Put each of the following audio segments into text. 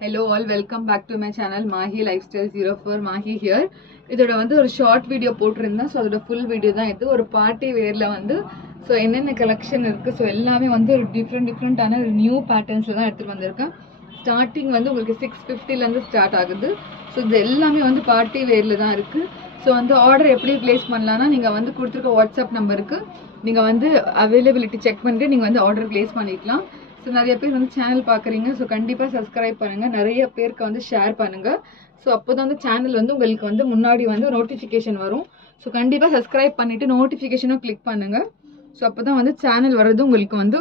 Hello all, welcome back to my channel Mahi Lifestyle 04 Mahi here. இதோட வந்து ஒரு short video போட்டிருந்தேன். So அதோட ஃபுல் வீடியோ தான் இது. ஒரு பார்ட்டி வேரில் வந்து ஸோ என்னென்ன கலெக்ஷன் இருக்குது, ஸோ எல்லாமே வந்து ஒரு டிஃப்ரெண்டான ஒரு நியூ பேட்டர்ன்ஸில் தான் எடுத்துகிட்டு வந்திருக்கேன். ஸ்டார்டிங் வந்து உங்களுக்கு 650லேருந்து ஸ்டார்ட் ஆகுது. ஸோ இது எல்லாமே வந்து பார்ட்டி வேரில் தான் இருக்குது. ஸோ வந்து ஆர்டர் எப்படி ப்ளேஸ் பண்ணலான்னா, நீங்கள் வந்து கொடுத்துருக்க வாட்ஸ்அப் நம்பருக்கு நீங்கள் வந்து அவைலபிலிட்டி செக் பண்ணிட்டு நீங்கள் வந்து ஆர்டர் ப்ளேஸ் பண்ணிக்கலாம். ஸோ நிறைய பேர் வந்து சேனல் பார்க்குறீங்க. ஸோ கண்டிப்பாக சப்ஸ்கிரைப் பண்ணுங்கள், நிறைய பேருக்கு வந்து ஷேர் பண்ணுங்கள். ஸோ அப்போ தான் வந்து சேனல் வந்து உங்களுக்கு வந்து முன்னாடி வந்து நோட்டிஃபிகேஷன் வரும். ஸோ கண்டிப்பாக சப்ஸ்கிரைப் பண்ணிவிட்டு நோட்டிஃபிகேஷனும் கிளிக் பண்ணுங்கள். ஸோ அப்போ தான் வந்து சேனல் வர்றது உங்களுக்கு வந்து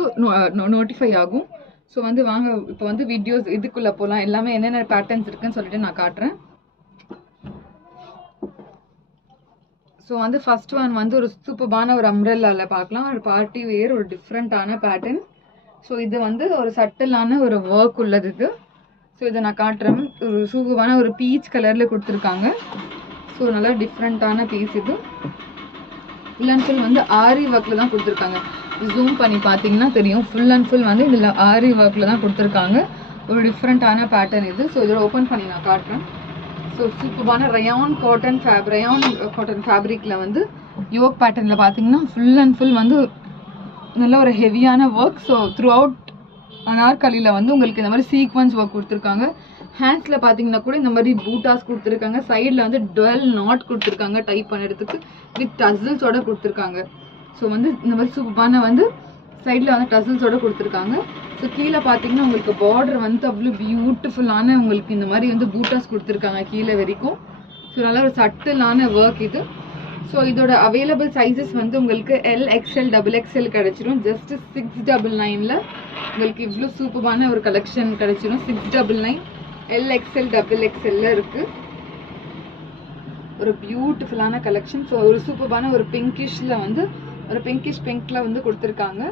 நோட்டிஃபை ஆகும். ஸோ வந்து வாங்க இப்போ வந்து வீடியோஸ் இதுக்குள்ளே போகலாம். எல்லாமே என்னென்ன பேட்டர்ன்ஸ் இருக்குன்னு சொல்லிட்டு நான் காட்டுறேன். ஸோ வந்து ஃபர்ஸ்ட் ஒன் வந்து ஒரு சூப்பரான ஒரு அம்ப்ரெல்லாவில் பார்க்கலாம். ஒரு பார்ட்டி வேர் ஒரு டிஃப்ரெண்ட்டான பேட்டர்ன். ஸோ இது வந்து ஒரு சட்டிலான ஒரு ஒர்க் உள்ளது இது. ஸோ இதை நான் காட்டுறேன். ஒரு சூப்பரான ஒரு பீச் கலரில் கொடுத்துருக்காங்க. ஸோ நல்லா டிஃப்ரெண்ட்டான பீஸ் இது. ஃபுல் அண்ட் ஃபுல் வந்து ஆரி ஒர்க்கில் தான் கொடுத்துருக்காங்க. ஜூம் பண்ணி பார்த்தீங்கன்னா தெரியும். ஃபுல் அண்ட் ஃபுல் வந்து இதில் ஆரி ஒர்க்கில் தான் கொடுத்துருக்காங்க. ஒரு டிஃப்ரெண்ட்டான பேட்டர்ன் இது. ஸோ இதில் ஓப்பன் பண்ணி நான் காட்டுறேன். ஸோ சூப்பரான ரயான் காட்டன் ஃபேப்ரிக்கில் வந்து யோக் பேட்டர்னில் பார்த்தீங்கன்னா ஃபுல் அண்ட் ஃபுல் வந்து நல்ல ஒரு ஹெவியான ஒர்க். ஸோ த்ரூ அவுட் அனார்கலியில் வந்து உங்களுக்கு இந்த மாதிரி சீக்வன்ஸ் ஒர்க் கொடுத்துருக்காங்க. ஹேண்ட்ஸில் பார்த்தீங்கன்னா கூட இந்த மாதிரி பூட்டாஸ் கொடுத்துருக்காங்க. சைடில் வந்து 12 நாட் கொடுத்துருக்காங்க டைப் பண்ணுறதுக்கு வித் டசில்ஸோட கொடுத்துருக்காங்க. ஸோ வந்து இந்த மாதிரி சூப்பரான வந்து சைடில் வந்து டசில்ஸோட கொடுத்துருக்காங்க. ஸோ கீழே பார்த்தீங்கன்னா உங்களுக்கு பார்டர் வந்து அவ்வளோ பியூட்டிஃபுல்லான உங்களுக்கு இந்த மாதிரி வந்து பூட்டாஸ் கொடுத்துருக்காங்க கீழே வரைக்கும். ஸோ நல்லா ஒரு சட்டிலான ஒர்க் இது. ஸோ இதோட அவைலபிள் சைஸஸ் வந்து உங்களுக்கு LXL XXL கிடைச்சிரும். ஜஸ்ட் 699ல் உங்களுக்கு இவ்வளோ சூப்பரான ஒரு கலெக்ஷன் கிடைச்சிரும். 699 LXL XXL இருக்குது. ஒரு பியூட்டிஃபுல்லான கலெக்ஷன். ஸோ ஒரு சூப்பரான ஒரு பிங்கிஷில் வந்து ஒரு பிங்கில் வந்து கொடுத்துருக்காங்க.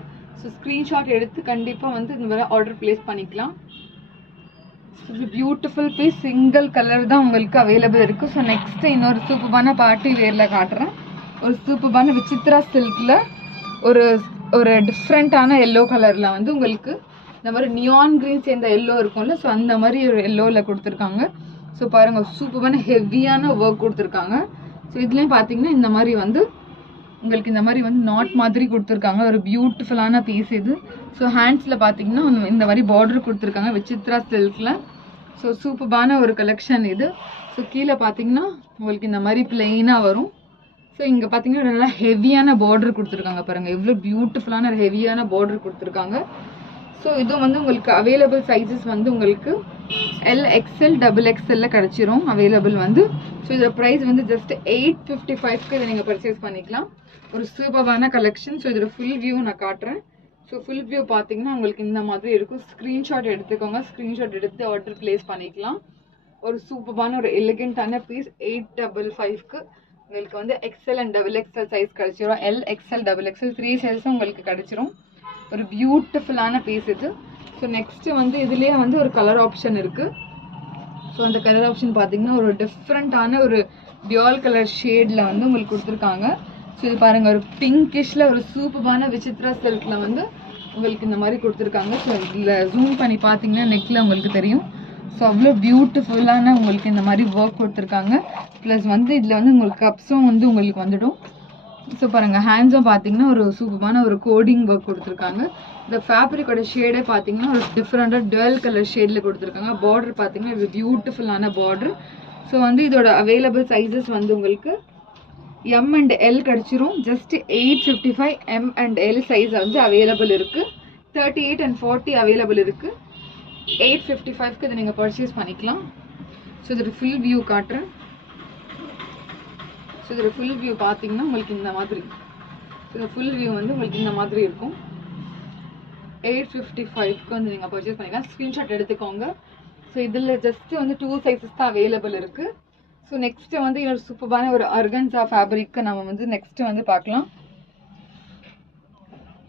ஸோ ஸ்க்ரீன்ஷாட் எடுத்து கண்டிப்பாக வந்து இந்த மாதிரி ஆர்டர் ப்ளேஸ் பண்ணிக்கலாம். இது பியூட்டிஃபுல் பீஸ், சிங்கிள் கலர் தான் உங்களுக்கு அவைலபிள் இருக்குது. ஸோ நெக்ஸ்ட்டு இன்னொரு சூப்பரான பார்ட்டி வேரில் காட்டுறேன். ஒரு சூப்பரான விசித்ரா சில்கில் ஒரு ஒரு டிஃப்ரெண்ட்டான எல்லோ கலரில் வந்து உங்களுக்கு இந்த மாதிரி நியான் க்ரீன் சேர்ந்த எல்லோ இருக்கும்ல, ஸோ அந்த மாதிரி ஒரு எல்லோவில் கொடுத்துருக்காங்க. ஸோ பாருங்கள் சூப்பரான ஹெவியான ஒர்க் கொடுத்துருக்காங்க. ஸோ இதுலேயும் பார்த்தீங்கன்னா இந்த மாதிரி வந்து உங்களுக்கு இந்த மாதிரி வந்து நாட் மாதிரி கொடுத்துருக்காங்க. ஒரு பியூட்டிஃபுல்லான பீஸ் இது. ஸோ ஹேண்ட்ஸில் பார்த்தீங்கன்னா இந்த மாதிரி பார்டர் கொடுத்துருக்காங்க விசித்ரா சில்கில். ஸோ சூப்பரான ஒரு கலெக்ஷன் இது. ஸோ கீழே பார்த்தீங்கன்னா உங்களுக்கு இந்த மாதிரி பிளெயினாக வரும். ஸோ இங்கே பார்த்தீங்கன்னா நல்லா ஹெவியான பார்டர் கொடுத்துருக்காங்க. பாருங்கள் எவ்வளோ பியூட்டிஃபுல்லான ஒரு ஹெவியான பார்டர் கொடுத்துருக்காங்க. ஸோ இதுவும் வந்து உங்களுக்கு அவைலபிள் சைஸஸ் வந்து உங்களுக்கு LXL XXL கிடச்சிரும் அவைலபிள் வந்து. ஸோ இதோட ப்ரைஸ் வந்து ஜஸ்ட் 855க்கு இதை நீங்கள் பர்ச்சேஸ் பண்ணிக்கலாம். ஒரு சூப்பரான கலெக்ஷன். ஸோ இதோட ஃபுல் வியூ நான் காட்டுறேன். ஸோ ஃபுல் வியூ பார்த்தீங்கன்னா உங்களுக்கு இந்த மாதிரி இருக்கும். ஸ்க்ரீன்ஷாட் எடுத்துக்கோங்க. ஸ்க்ரீன்ஷாட் எடுத்து ஆர்டர் ப்ளேஸ் பண்ணிக்கலாம். ஒரு சூப்பரான ஒரு எலிகென்ட்டான பீஸ் 855க்கு உங்களுக்கு வந்து XL and XXL சைஸ் கிடச்சிரும். LXL XXL 3 சைஸும் உங்களுக்கு கிடச்சிரும். ஒரு பியூட்டிஃபுல்லான பீஸ் இது. ஸோ நெக்ஸ்ட்டு வந்து இதுலேயே வந்து ஒரு கலர் ஆப்ஷன் இருக்குது. ஸோ அந்த கலர் ஆப்ஷன் பார்த்தீங்கன்னா ஒரு டிஃப்ரெண்ட்டான ஒரு டியூல் கலர் ஷேடில் வந்து உங்களுக்கு கொடுத்துருக்காங்க. ஸோ இது பாருங்கள் ஒரு பிங்கிஷில் ஒரு சூப்பரான விசித்ரா சில்கில் வந்து உங்களுக்கு இந்த மாதிரி கொடுத்துருக்காங்க. ஸோ இதில் ஜூம் பண்ணி பார்த்தீங்கன்னா நெக்கில் உங்களுக்கு தெரியும். ஸோ அவ்வளோ பியூட்டிஃபுல்லான உங்களுக்கு இந்த மாதிரி ஒர்க் கொடுத்துருக்காங்க. ப்ளஸ் வந்து இதில் வந்து உங்களுக்கு கப்ஸும் வந்து உங்களுக்கு வந்துடும். ஸோ பாருங்கள் ஹேண்ட்ஸும் பார்த்தீங்கன்னா ஒரு சூப்பரான ஒரு கோடிங் ஒர்க் கொடுத்துருக்காங்க. இந்த ஃபேப்ரிக்கோட ஷேடே பார்த்தீங்கன்னா ஒரு டிஃப்ரெண்ட்டாக டுவெல் கலர் ஷேடில் கொடுத்துருக்காங்க. பார்டர் பார்த்தீங்கன்னா இது பியூட்டிஃபுல்லான பார்டர். ஸோ வந்து இதோட அவைலபிள் சைஸஸ் வந்து உங்களுக்கு M and L கிடச்சிரும். Just 855 M and L size வந்து அவைலபிள் இருக்குது. 38 and 40 அவைலபிள் இருக்குது. 855க்கு இதை நீங்கள் பர்ச்சேஸ் பண்ணிக்கலாம். ஸோ இதோட ஃபுல் வியூ காட்டுறேன். ஸோ இதோட ஃபுல் வியூ பார்த்தீங்கன்னா உங்களுக்கு இந்த மாதிரி இந்த ஃபுல் வியூ வந்து உங்களுக்கு இந்த மாதிரி இருக்கும். 855க்கு வந்து நீங்கள் பர்ச்சேஸ் பண்ணிக்கலாம். ஸ்க்ரீன்ஷாட் எடுத்துக்கோங்க. ஸோ இதில் ஜஸ்ட்டு வந்து 2 சைஸஸ் தான் அவைலபிள் இருக்குது. ஸோ நெக்ஸ்ட்டு வந்து இன்னொரு சூப்பரான ஒரு ஆர்கன்ஸா ஃபேப்ரிக்கு நம்ம வந்து நெக்ஸ்ட்டு வந்து பார்க்கலாம்.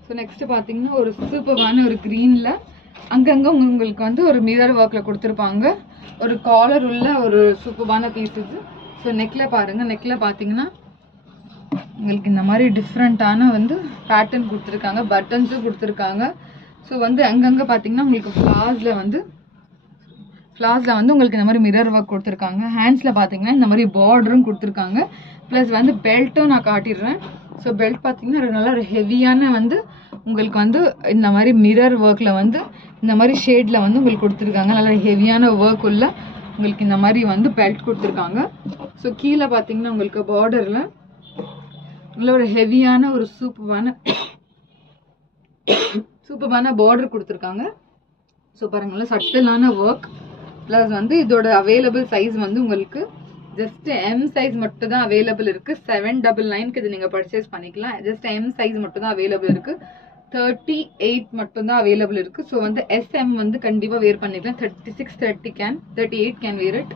ஸோ நெக்ஸ்ட்டு பார்த்தீங்கன்னா ஒரு சூப்பரான ஒரு க்ரீனில் அங்கங்கே உங்களுக்கு வந்து ஒரு மிரர் ஒர்க்கில் கொடுத்துருப்பாங்க. ஒரு காலர் உள்ள ஒரு சூப்பரான பீஸ் இது. ஸோ நெக்கில் பாருங்கள், நெக்கில் பார்த்தீங்கன்னா உங்களுக்கு இந்த மாதிரி டிஃப்ரெண்ட்டான வந்து பேட்டர்ன் கொடுத்துருக்காங்க. பட்டன்ஸும் கொடுத்துருக்காங்க. ஸோ வந்து அங்கங்கே பார்த்தீங்கன்னா உங்களுக்கு ஃப்ளார்ஸில் வந்து ஃப்ளார்ஸில் வந்து உங்களுக்கு இந்த மாதிரி மிரர் ஒர்க் கொடுத்துருக்காங்க. ஹேண்ட்ஸில் பார்த்தீங்கன்னா இந்த மாதிரி பார்டரும் கொடுத்துருக்காங்க. ப்ளஸ் வந்து பெல்ட்டும் நான் காட்டிடுறேன். ஸோ பெல்ட் பார்த்தீங்கன்னா நல்லா ஒரு ஹெவியான வந்து உங்களுக்கு வந்து இந்த மாதிரி மிரர் ஒர்க்கில் வந்து இந்த மாதிரி ஷேடில் வந்து உங்களுக்கு கொடுத்துருக்காங்க. நல்லா ஹெவியான ஒர்க் உள்ள உங்களுக்கு இந்த மாதிரி வந்து பெல்ட் கொடுத்துருக்காங்க. ஸோ கீழே பார்த்தீங்கன்னா உங்களுக்கு பார்டரில் நல்ல ஒரு ஹெவியான ஒரு சூப்பரான பார்டர் கொடுத்துருக்காங்க. ஸோ பாருங்களேன், சட்டிலான ஒர்க். ப்ளஸ் வந்து இதோட அவைலபிள் சைஸ் வந்து உங்களுக்கு ஜஸ்ட் எம் சைஸ் மட்டும் தான் அவைலபிள் இருக்குது. 799க்கு இது நீங்கள் பர்ச்சேஸ் பண்ணிக்கலாம். ஜஸ்ட் எம் சைஸ் மட்டும் தான் அவைலபிள் இருக்குது. 38 மட்டும் தான் அவைலபிள் இருக்குது. ஸோ வந்து SM வந்து கண்டிப்பாக வேர் பண்ணிக்கலாம். 36, 38 கேன் வேர் இட்.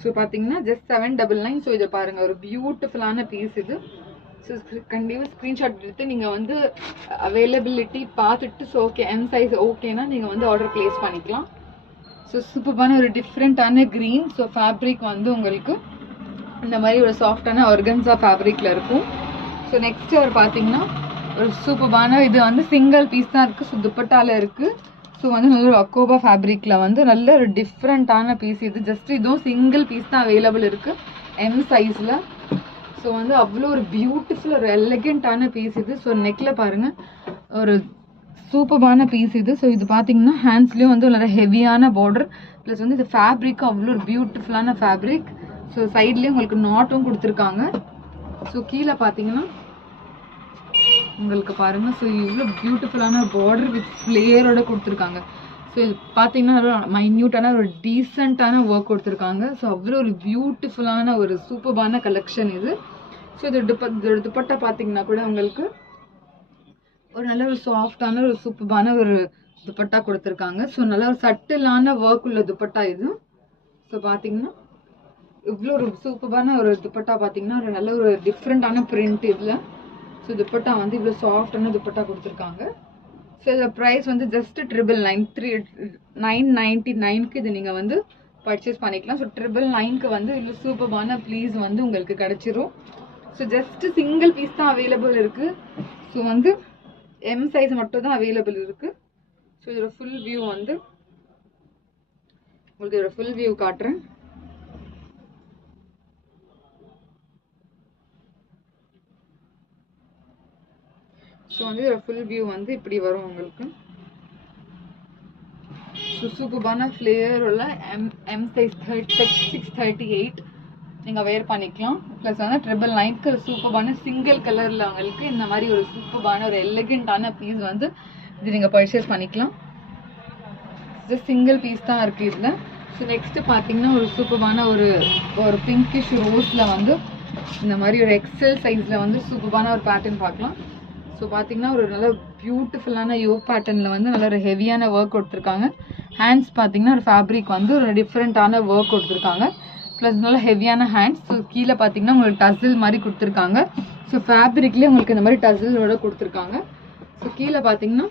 ஸோ பார்த்தீங்கன்னா ஜஸ்ட் 799. ஸோ இதை பாருங்கள், ஒரு பியூட்டிஃபுல்லான பீஸ் இது. ஸோ கண்டிப்பாக ஸ்க்ரீன்ஷாட் எடுத்து நீங்கள் வந்து அவைலபிலிட்டி பார்த்துட்டு ஸோ ஓகே எம் சைஸ் ஓகேனா நீங்கள் வந்து ஆர்டர் ப்ளேஸ் பண்ணிக்கலாம். ஸோ சூப்பரான ஒரு டிஃப்ரெண்ட்டான க்ரீன். ஸோ ஃபேப்ரிக் வந்து உங்களுக்கு இந்த மாதிரி ஒரு சாஃப்டான ஆர்கன்ஸா ஃபேப்ரிக்கில் இருக்கும். ஸோ நெக்ஸ்ட் அவர் பார்த்தீங்கன்னா ஒரு சூப்பரான இது வந்து சிங்கிள் பீஸ் தான் இருக்குது. ஸோ துப்பட்டாவில் இருக்குது. ஸோ வந்து நல்ல ஒரு அக்கோபா ஃபேப்ரிக்கில் வந்து நல்ல ஒரு டிஃப்ரெண்ட்டான பீஸ் இது. ஜஸ்ட் இதுவும் சிங்கிள் பீஸ் தான் அவைலபிள் இருக்குது எம் சைஸில். ஸோ வந்து அவ்வளோ ஒரு பியூட்டிஃபுல் ஒரு எலகெண்ட்டான பீஸ் இது. ஸோ நெக்கில் பாருங்கள், ஒரு சூப்பரான பீஸ் இது. ஸோ இது பார்த்தீங்கன்னா ஹேண்ட்ஸ்லேயும் வந்து நல்ல ஹெவியான பார்டர். ப்ளஸ் வந்து இது ஃபேப்ரிக்கும் அவ்வளோ ஒரு பியூட்டிஃபுல்லான ஃபேப்ரிக். ஸோ சைட்லேயும் உங்களுக்கு நாட்டும் கொடுத்துருக்காங்க. ஸோ கீழே பார்த்தீங்கன்னா உங்களுக்கு பாருங்கள், ஸோ இவ்வளோ பியூட்டிஃபுல்லான பார்டர் வித் ஃப்ளேயரோட கொடுத்துருக்காங்க. ஸோ இது பார்த்தீங்கன்னா மைன்யூட்டான ஒரு டீசெண்டான ஒர்க் கொடுத்துருக்காங்க. ஸோ அவ்வளோ ஒரு பியூட்டிஃபுல்லான ஒரு சூப்பரான கலெக்ஷன் இது. ஸோ இதோட துப்பட்டா பார்த்தீங்கன்னா கூட உங்களுக்கு ஒரு நல்ல ஒரு சாஃப்டான ஒரு சூப்பரான ஒரு துப்பட்டா கொடுத்துருக்காங்க. ஸோ நல்ல ஒரு சட்டிலான ஒர்க் உள்ள துப்பட்டா இது. ஸோ பார்த்தீங்கன்னா இவ்வளோ ஒரு சூப்பரான ஒரு துப்பட்டா பார்த்தீங்கன்னா ஒரு நல்ல ஒரு டிஃப்ரெண்ட்டான பிரிண்ட் இதில். ஸோ துப்பட்டா வந்து இவ்வளோ சாஃப்டான துப்பட்டா கொடுத்துருக்காங்க. ஸோ இதோட ப்ரைஸ் வந்து ஜஸ்ட் 999க்கு இது நீங்கள் வந்து பர்ச்சேஸ் பண்ணிக்கலாம். ஸோ 999க்கு வந்து இவ்வளோ சூப்பரான ப்ளீஸ் வந்து உங்களுக்கு கிடச்சிரும். ஸோ ஜஸ்ட் சிங்கிள் பீஸ் தான் அவைலபிள் இருக்குது. ஸோ வந்து எம் சைஸ் மட்டும் தான் அவைலபிள் இருக்குது. ஸோ இதோட ஃபுல் வியூ வந்து உங்களுக்கு இதோட ஃபுல் வியூ காட்டுறேன். ஸோ வந்து இதோட ஃபுல் வியூ வந்து இப்படி வரும் உங்களுக்கு. ஸோ சூப்பரான ஃப்ளேயர் உள்ள எம் சைஸ் 36, 38 நீங்கள் வேர் பண்ணிக்கலாம். ப்ளஸ் வந்து 999க்கு சூப்பரான சிங்கிள் கலரில் உங்களுக்கு இந்த மாதிரி ஒரு சூப்பரான ஒரு எலகெண்ட்டான பீஸ் வந்து இது நீங்கள் பர்ச்சேஸ் பண்ணிக்கலாம். ஜஸ்ட் சிங்கிள் பீஸ் தான் இருக்குது இதில். ஸோ நெக்ஸ்ட்டு பார்த்தீங்கன்னா ஒரு சூப்பரான ஒரு பிங்கிஷ் ரோஸில் வந்து இந்த மாதிரி ஒரு எக்ஸல் சைஸில் வந்து சூப்பரான ஒரு பேட்டர்ன் பார்க்கலாம். ஸோ பார்த்தீங்கன்னா ஒரு நல்ல பியூட்டிஃபுல்லான யோக் பேட்டர்னில் வந்து நல்ல ஒரு ஹெவியான ஒர்க் கொடுத்துருக்காங்க. ஹேண்ட்ஸ் பார்த்தீங்கன்னா ஒரு ஃபேப்ரிக் வந்து ஒரு டிஃப்ரெண்ட்டான ஒர்க் கொடுத்துருக்காங்க. ப்ளஸ் நல்ல ஹெவியான ஹேண்ட்ஸ். ஸோ கீழே பார்த்தீங்கன்னா உங்களுக்கு டசில் மாதிரி கொடுத்துருக்காங்க. ஸோ ஃபேப்ரிக்லேயே உங்களுக்கு இந்த மாதிரி டசிலோட கொடுத்துருக்காங்க. ஸோ கீழே பார்த்தீங்கன்னா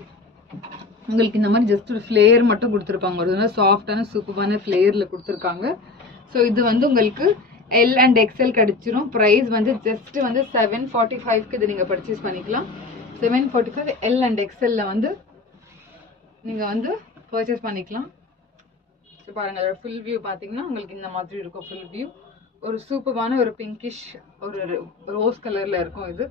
உங்களுக்கு இந்த மாதிரி ஜஸ்ட் ஒரு ஃப்ளேயர் மட்டும் கொடுத்துருப்பாங்க. ஒரு நல்ல சாஃப்டான சூப்பரான ஃப்ளேயரில் கொடுத்துருக்காங்க. ஸோ இது வந்து உங்களுக்கு L and XL கிடச்சிரும். ப்ரைஸ் வந்து ஜஸ்ட் வந்து 745க்கு இது நீங்கள் பர்ச்சேஸ் பண்ணிக்கலாம். 745 L and XL வந்து நீங்கள் வந்து பர்ச்சேஸ் பண்ணிக்கலாம். ஸோ பாருங்கள், அதோட ஃபுல் வியூ பார்த்தீங்கன்னா உங்களுக்கு இந்த மாதிரி இருக்கும். ஃபுல் வியூ ஒரு சூப்பரான ஒரு பிங்கிஷ் ஒரு ரோஸ் கலரில் இருக்கும் இது.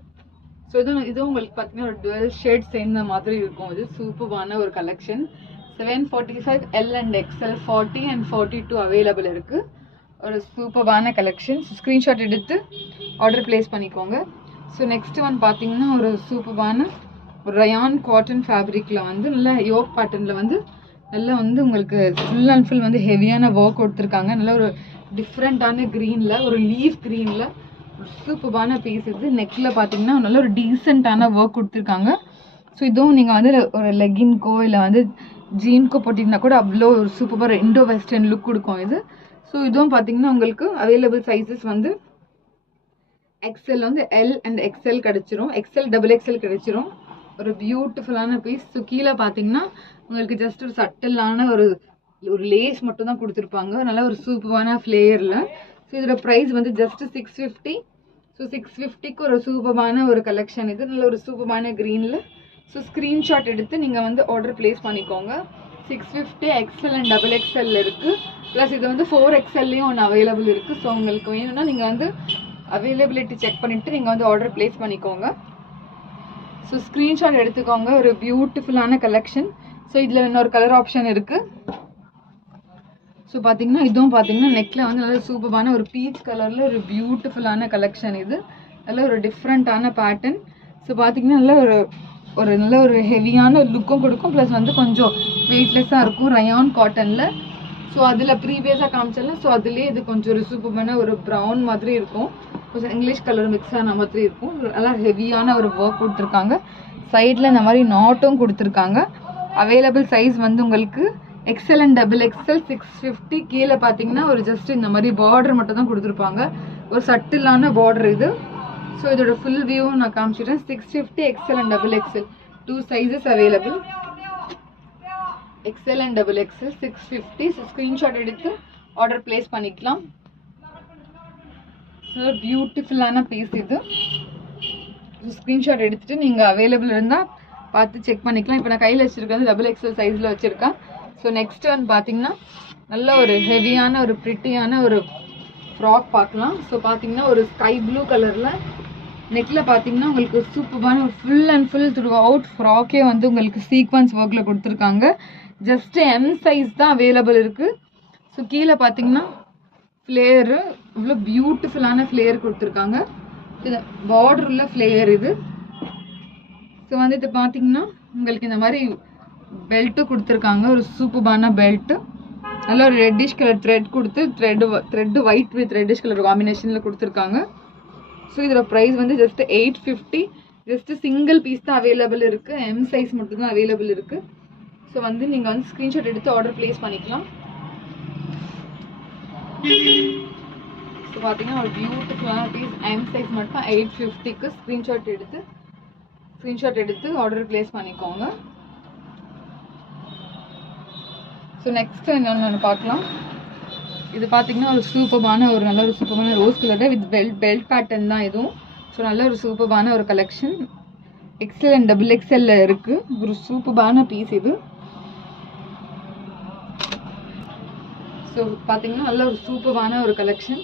ஸோ இதுவும் உங்களுக்கு பார்த்தீங்கன்னா ஒரு 12 ஷேட் சேர்ந்த மாதிரி இருக்கும். இது சூப்பரான ஒரு collection. 745 L and XL 40 and 42 available இருக்குது. ஒரு சூப்பரான கலெக்ஷன். ஸ்க்ரீன்ஷாட் எடுத்து ஆர்டர் ப்ளேஸ் பண்ணிக்கோங்க. ஸோ நெக்ஸ்ட் ஒன் பார்த்தீங்கன்னா ஒரு சூப்பரான ஒரு ரயான் காட்டன் ஃபேப்ரிக்கில் வந்து நல்ல யோக் பேட்டர்னில் வந்து நல்லா வந்து உங்களுக்கு ஃபுல் அண்ட் ஃபுல் வந்து ஹெவியான ஒர்க் கொடுத்துருக்காங்க. நல்ல ஒரு டிஃப்ரெண்ட்டான க்ரீனில் ஒரு லீஃப் க்ரீனில் ஒரு சூப்பரான பீஸ் இது. நெக்கில் பார்த்தீங்கன்னா நல்ல ஒரு டீசெண்டான ஒர்க் கொடுத்துருக்காங்க. ஸோ இதுவும் நீங்கள் வந்து ஒரு லெகின்கோ இல்லை வந்து ஜீன்கோ போட்டிங்கன்னா கூட அவ்வளோ ஒரு சூப்பராக இண்டோ வெஸ்டர்ன் லுக் கொடுக்கும் இது. ஸோ இதுவும் பார்த்தீங்கன்னா உங்களுக்கு அவைலபிள் சைஸஸ் வந்து XL வந்து L and XL கிடச்சிரும். XL XXL கிடச்சிரும். ஒரு பியூட்டிஃபுல்லான பீஸ். ஸோ கீழே பார்த்தீங்கன்னா உங்களுக்கு ஜஸ்ட் ஒரு சட்டிலான ஒரு லேஸ் மட்டும் தான் கொடுத்துருப்பாங்க. நல்லா ஒரு சூப்பரான ஃப்ளேயரில். ஸோ இதோட ப்ரைஸ் வந்து ஜஸ்ட் 650. ஸோ 650க்கு ஒரு சூப்பரான ஒரு கலெக்ஷன் இது. நல்ல ஒரு சூப்பரான க்ரீனில். ஸோ ஸ்க்ரீன்ஷாட் எடுத்து நீங்கள் வந்து ஆர்டர் ப்ளேஸ் பண்ணிக்கோங்க. 650 XL and XXL இருக்குது. ப்ளஸ் இது வந்து 4XLலையும் ஒன்று அவைலபிள் இருக்குது. ஸோ உங்களுக்கு வேணும்னா நீங்கள் வந்து அவைலபிலிட்டி செக் பண்ணிவிட்டு நீங்கள் வந்து ஆர்டர் ப்ளேஸ் பண்ணிக்கோங்க. ஸோ ஸ்க்ரீன்ஷாட் எடுத்துக்கோங்க. ஒரு பியூட்டிஃபுல்லான கலெக்ஷன். ஸோ இதில் இன்னொரு கலர் ஆப்ஷன் இருக்குது. ஸோ பார்த்தீங்கன்னா இதுவும் பார்த்தீங்கன்னா நெக்கில் வந்து நல்ல சூப்பரான ஒரு பீச் கலரில் ஒரு பியூட்டிஃபுல்லான கலெக்ஷன். இது நல்ல ஒரு டிஃப்ரெண்ட்டான பேட்டர்ன். ஸோ பார்த்தீங்கன்னா நல்ல ஒரு ஹெவியான லுக்கும் கொடுக்கும். ப்ளஸ் வந்து கொஞ்சம் வெயிட்லெஸ்ஸாக இருக்கும் ரயான் காட்டனில். ஸோ அதில் ப்ரீவியஸாக காமிச்சல. ஸோ அதுலேயே இது கொஞ்சம் ஒரு சூப்பரான ஒரு ப்ரௌன் மாதிரி இருக்கும். கொஞ்சம் இங்கிலீஷ் கலர் மிக்ஸ் ஆன மாதிரி இருக்கும். நல்லா ஹெவியான ஒரு ஒர்க் கொடுத்துருக்காங்க. சைடில் இந்த மாதிரி நாட்டும் கொடுத்துருக்காங்க. அவைலபிள் சைஸ் வந்து உங்களுக்கு XL and XXL 650. கீழே பார்த்தீங்கன்னா ஒரு ஜஸ்ட் இந்த மாதிரி பார்டர் மட்டும் தான் கொடுத்துருப்பாங்க. ஒரு சட்டிலான பார்டர் இது. ஸோ இதோட ஃபுல் வியூவும் நான் காமிச்சிடுறேன். 650 XL and XXL 2 sizes available. XL and XXL 650. So screenshot எடுத்து ஆர்டர் பிளேஸ் பண்ணிக்கலாம். பியூட்டிஃபுல்லான பீஸ் இது. ஸோ ஸ்க்ரீன்ஷாட் எடுத்துகிட்டு நீங்கள் அவைலபிள் இருந்தால் பார்த்து செக் பண்ணிக்கலாம். இப்போ நான் கையில் வச்சுருக்கேன் XXL சைஸில் வச்சுருக்கேன். ஸோ நெக்ஸ்ட் வந்து பார்த்தீங்கன்னா நல்ல ஒரு ஹெவியான ஒரு ப்ரிட்டியான ஒரு ஃப்ராக் பார்க்கலாம். ஸோ பார்த்தீங்கன்னா ஒரு ஸ்கை ப்ளூ கலரில் நெக்கில் பார்த்தீங்கன்னா உங்களுக்கு சூப்பரான ஒரு full and full throughout ஃப்ராக்கே வந்து உங்களுக்கு சீக்வன்ஸ் ஒர்க்கில் கொடுத்துருக்காங்க. ஜஸ்ட்டு M சைஸ் தான் அவைலபிள் இருக்குது. ஸோ கீழே பார்த்தீங்கன்னா ஃப்ளேயரு இவ்வளோ பியூட்டிஃபுல்லான ஃப்ளேயர் கொடுத்துருக்காங்க. இது பார்டர் உள்ள ஃப்ளேயர் இது. ஸோ வந்து இது பார்த்தீங்கன்னா உங்களுக்கு இந்த மாதிரி பெல்ட்டு கொடுத்துருக்காங்க. ஒரு சூப்பரான பெல்ட்டு. நல்ல ஒரு ரெட்டிஷ் கலர் த்ரெட் கொடுத்து thread white with reddish colour காம்பினேஷனில் கொடுத்துருக்காங்க. ஸோ இதோட ப்ரைஸ் வந்து ஜஸ்ட் 850. ஜஸ்ட்டு சிங்கிள் பீஸ் தான் அவைலபிள் இருக்குது. M சைஸ் மட்டும் தான் அவைலபிள் இருக்குது. ஸோ வந்து நீங்கள் வந்து ஸ்க்ரீன்ஷாட் எடுத்து ஆர்டர் ப்ளேஸ் பண்ணிக்கலாம். ஸோ பார்த்தீங்கன்னா ஒரு பியூட்டிஃபுல்லான பீஸ் M சைஸ் மட்டும் 850க்கு ஸ்க்ரீன்ஷாட் எடுத்து ஆர்டர் ப்ளேஸ் பண்ணிக்கோங்க. ஸோ நெக்ஸ்ட் என்னென்னு பார்க்கலாம். இது பார்த்தீங்கன்னா ஒரு சூப்பரான ஒரு நல்ல ஒரு சூப்பரான ரோஸ் கலரில் வித் பெல்ட் பேட்டர்ன் தான் இதுவும். ஸோ நல்ல ஒரு சூப்பரான ஒரு கலெக்ஷன். XL and XXL இருக்குது. ஒரு சூப்பரான பீஸ் இது. ஸோ பார்த்தீங்கன்னா நல்ல ஒரு சூப்பரான ஒரு கலெக்ஷன்.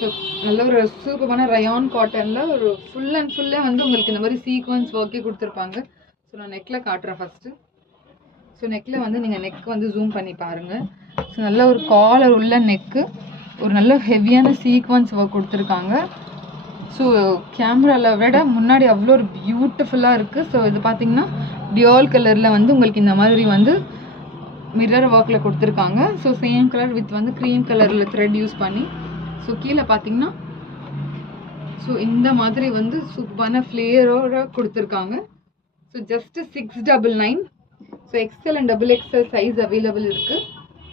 ஸோ நல்ல ஒரு சூப்பரான ரயான் காட்டனில் ஒரு ஃபுல் அண்ட் ஃபுல்லாக வந்து உங்களுக்கு இந்த மாதிரி சீக்வன்ஸ் ஒர்க்கே கொடுத்துருப்பாங்க. ஸோ நான் நெக்கில் காட்டுறேன் ஃபஸ்ட்டு. ஸோ நெக்கில் வந்து நீங்கள் நெக் வந்து ஜூம் பண்ணி பாருங்கள். ஸோ நல்ல ஒரு காலர் உள்ள நெக்கு, ஒரு நல்ல ஹெவியான சீக்வன்ஸ் ஒர்க் கொடுத்துருக்காங்க. ஸோ கேமராவில் விட முன்னாடி அவ்வளோ ஒரு பியூட்டிஃபுல்லாக இருக்குது. ஸோ இது பார்த்தீங்கன்னா டியால் கலரில் வந்து உங்களுக்கு இந்த மாதிரி வந்து மிரர் ஒர்க்கில் கொடுத்துருக்காங்க. ஸோ சேம் கலர் வித் வந்து க்ரீம் கலரில் த்ரெட் யூஸ் பண்ணி. ஸோ கீழே பார்த்தீங்கன்னா ஸோ இந்த மாதிரி வந்து சூப்பரான ஃப்ளேயரோட கொடுத்துருக்காங்க. So just 699. So XL and XXL size available இருக்குது.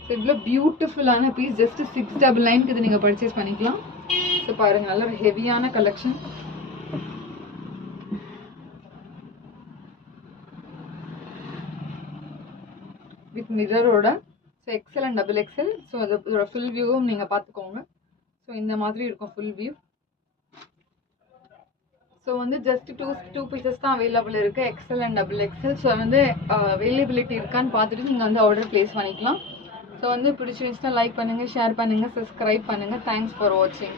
ஸோ இவ்வளோ பியூட்டிஃபுல்லான பீஸ் ஜஸ்ட்டு 699க்கு இது நீங்கள் பர்ச்சேஸ் பண்ணிக்கலாம். ஸோ பாருங்கள் நல்ல ஒரு ஹெவியான கலெக்ஷன். வித் மிரரோட. So XL and XXL. So அதோட ஃபுல் வியூவும் நீங்கள் பார்த்துக்கோங்க. ஸோ இந்த மாதிரி இருக்கும் ஃபுல் வியூ. ஸோ வந்து ஜஸ்ட் டூ பீசஸ் தான் அவைலபிள் இருக்குது. XL and XXL. ஸோ வந்து அவைலபிலிட்டி இருக்கான்னு பார்த்துட்டு நீங்கள் வந்து ஆர்டர் ப்ளேஸ் பண்ணிக்கலாம். ஸோ வந்து பிடிச்சிருந்துச்சுன்னா லைக் பண்ணுங்கள், ஷேர் பண்ணுங்கள், சப்ஸ்கிரைப் பண்ணுங்கள். தேங்க்ஸ் ஃபார் வாட்சிங்.